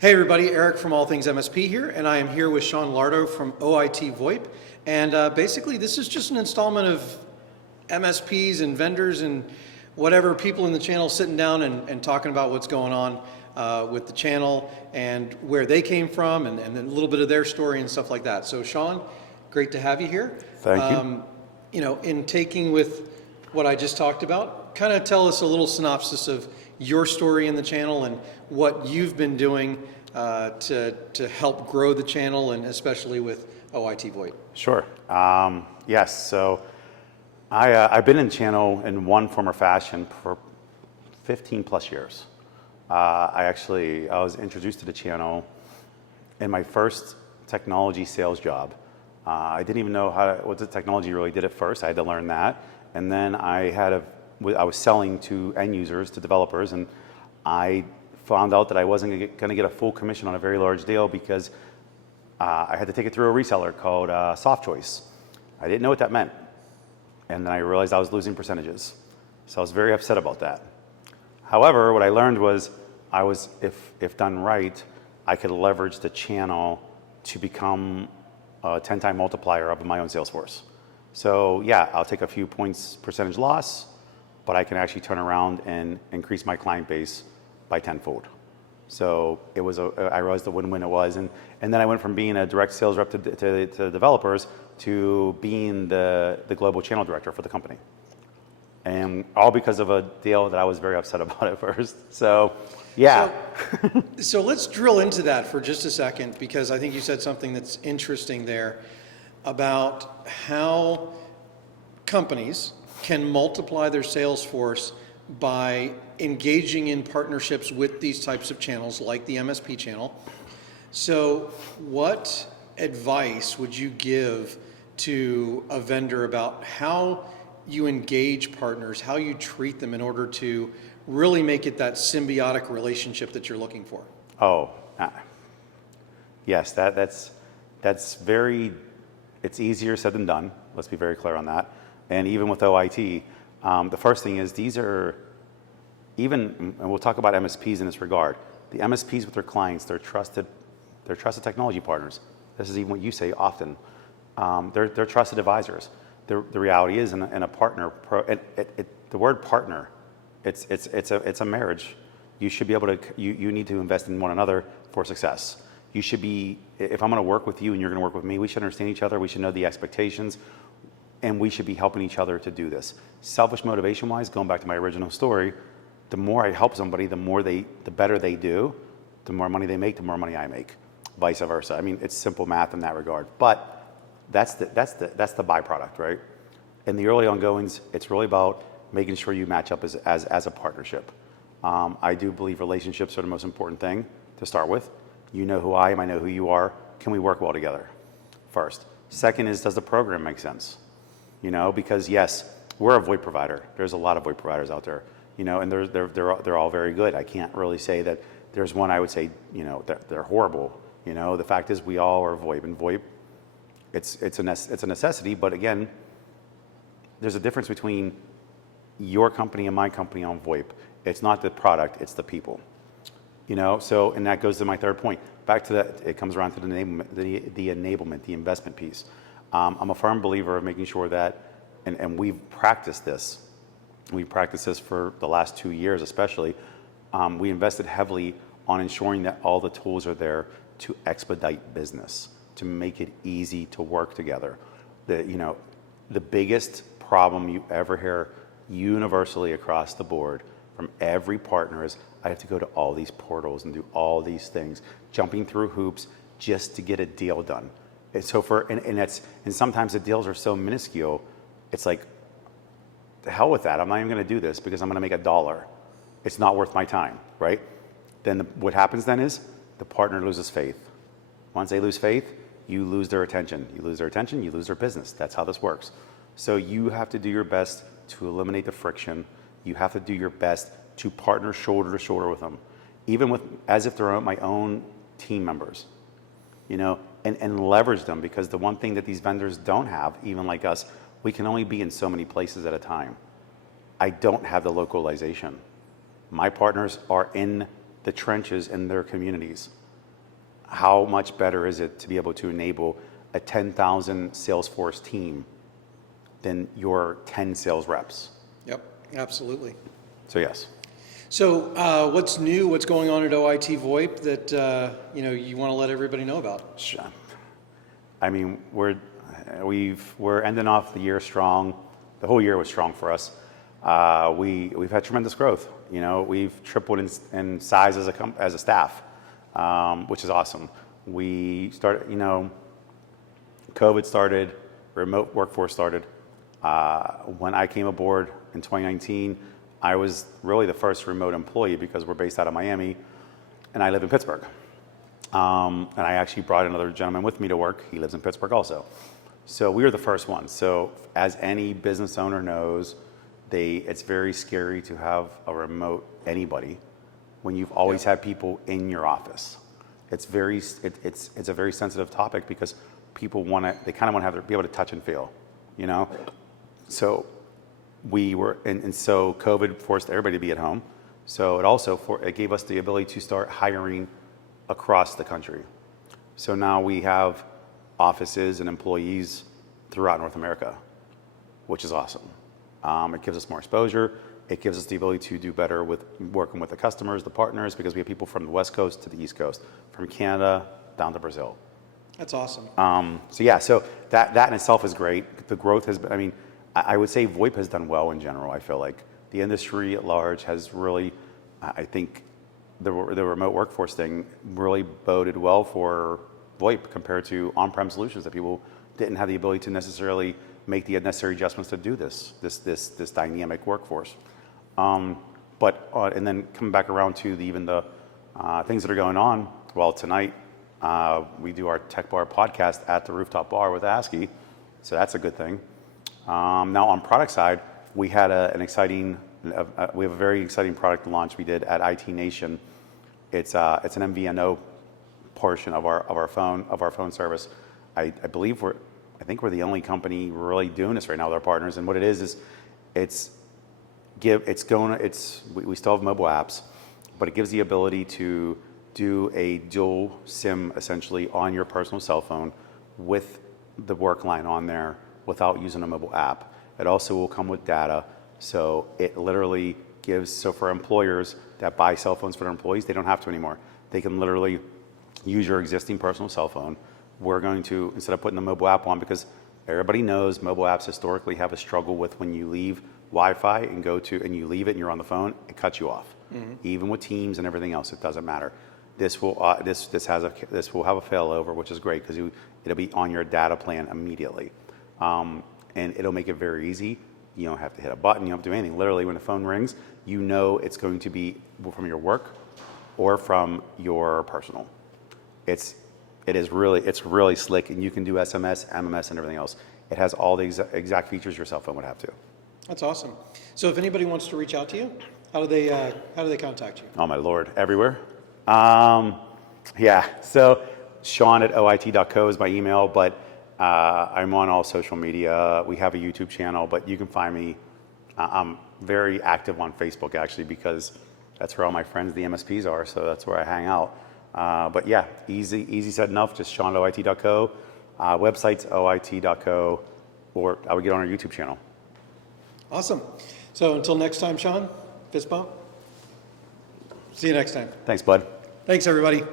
Hey everybody, Eric from All Things MSP here, and I am here with Sean Lardo from OITVOIP. And basically this is just an installment of MSPs and vendors and whatever people in the channel sitting down and talking about what's going on with the channel and where they came from and a little bit of their story and stuff like that. So Sean, great to have you here. Thank you. You know, in taking with what I just talked about, kind of tell us a little synopsis of your story in the channel and what you've been doing to help grow the channel, and especially with OITVOIP. Sure. Yes. So I've been in the channel in one form or fashion for 15 plus years. I was introduced to the channel in my first technology sales job. I didn't even know what the technology really did at first. I had to learn that. And then I was selling to end users, to developers, and I found out that I wasn't going to get a full commission on a very large deal because I had to take it through a reseller called SoftChoice. I didn't know what that meant. And then I realized I was losing percentages. So I was very upset about that. However, what I learned was if done right, I could leverage the channel to become a 10-time multiplier of my own sales force. So yeah, I'll take a few points percentage loss, but I can actually turn around and increase my client base by tenfold. So I realized the win-win it was. And then I went from being a direct sales rep to developers to being the global channel director for the company. And all because of a deal that I was very upset about at first. So yeah. So let's drill into that for just a second, because I think you said something that's interesting there about how companies can multiply their sales force by engaging in partnerships with these types of channels like the MSP channel. So what advice would you give to a vendor about how you engage partners, how you treat them in order to really make it that symbiotic relationship that you're looking for? Yes, it's easier said than done. Let's be very clear on that. And even with OIT, the first thing is and we'll talk about MSPs in this regard. The MSPs with their clients, they're trusted technology partners. This is even what you say often. They're trusted advisors. The reality is, in a partner, the word partner, it's a marriage. You should be able to. You need to invest in one another for success. You should be. If I'm going to work with you and you're going to work with me, we should understand each other. We should know the expectations, and we should be helping each other to do this. Selfish motivation-wise, going back to my original story, the more I help somebody, the better they do, the more money they make, the more money I make, vice versa. I mean, it's simple math in that regard. But that's the byproduct, right? In the early ongoings, it's really about making sure you match up as a partnership. I do believe relationships are the most important thing to start with. You know who I am, I know who you are. Can we work well together? First. Second is, does the program make sense? Because yes, we're a VoIP provider. There's a lot of VoIP providers out there, and they're all very good. I can't really say that there's one I would say, they're horrible. The fact is we all are VoIP, and VoIP, it's a necessity. But again, there's a difference between your company and my company on VoIP. It's not the product, it's the people. So, and that goes to my third point. Back to that, it comes around to the enablement, the investment piece. I'm a firm believer of making sure that, and we've practiced this for the last 2 years especially. We invested heavily on ensuring that all the tools are there to expedite business, to make it easy to work together. The biggest problem you ever hear universally across the board from every partner is, I have to go to all these portals and do all these things, jumping through hoops just to get a deal done. And so and sometimes the deals are so minuscule, it's like, the hell with that. I'm not even going to do this because I'm going to make $1. It's not worth my time, right? Then what happens then is the partner loses faith. Once they lose faith, you lose their attention. You lose their attention, you lose their business. That's how this works. So you have to do your best to eliminate the friction. You have to do your best to partner shoulder to shoulder with them, even as if they're my own team members, and leverage them, because the one thing that these vendors don't have, even like us, we can only be in so many places at a time. I don't have the localization. My partners are in the trenches in their communities. how much better is it to be able to enable a 10,000 Salesforce team than your 10 sales reps? Yep, absolutely. So yes. So what's new? What's going on at OIT VoIP that you want to let everybody know about? I mean, we're ending off the year strong. The whole year was strong for us. We've had tremendous growth. We've tripled in size as a staff, which is awesome. We started, COVID started, remote workforce started. When I came aboard in 2019, I was really the first remote employee because we're based out of Miami, and I live in Pittsburgh. And I actually brought another gentleman with me to work. He lives in Pittsburgh also. So we were the first ones. So as any business owner knows, it's very scary to have a remote anybody when you've always had people in your office. It's a very sensitive topic because people they kind of want to be able to touch and feel, So so COVID forced everybody to be at home. So it gave us the ability to start hiring across the country. So now we have offices and employees throughout North America, which is awesome. It gives us more exposure. It gives us the ability to do better with working with the customers, the partners, because we have people from the West Coast to the East Coast, from Canada down to Brazil. That's awesome. So that in itself is great. The growth has been, I would say VoIP has done well in general. I feel like the industry at large has really, I think the remote workforce thing really boded well for VoIP compared to on-prem solutions that people didn't have the ability to necessarily make the necessary adjustments to do this dynamic workforce. And then coming back around to even the things that are going on. Well, tonight we do our Tech Bar podcast at the Rooftop Bar with ASCII, so that's a good thing. Now on product side, we had we have a very exciting product launch we did at IT Nation. It's an MVNO portion of our phone service. I think we're the only company really doing this right now with our partners. And what it is we still have mobile apps, but it gives the ability to do a dual SIM essentially on your personal cell phone with the work line on there without using a mobile app. It also will come with data. So it literally so for employers that buy cell phones for their employees, they don't have to anymore. They can literally use your existing personal cell phone. We're going to, instead of putting the mobile app on, because everybody knows mobile apps historically have a struggle with when you leave Wi-Fi and you leave it and you're on the phone, it cuts you off. Mm-hmm. Even with Teams and everything else, it doesn't matter. This will have a failover, which is great because it'll be on your data plan immediately. And it'll make it very easy. You don't have to hit a button. You don't have to do anything. Literally, when the phone rings, it's going to be from your work or from your personal. It's really slick, and you can do SMS, MMS, and everything else. It has all the exact features your cell phone would have to. That's awesome. So if anybody wants to reach out to you, how do they contact you? Oh my Lord, everywhere. So Sean@OIT.co is my email, but I'm on all social media. We have a YouTube channel, but you can find me. I'm very active on Facebook actually because that's where all my friends, the MSPs, are. So that's where I hang out. But yeah, easy said enough. Just Sean@OIT.co. Website's OIT.co, or I would get on our YouTube channel. Awesome. So until next time, Sean, fist bump. See you next time. Thanks, bud. Thanks, everybody.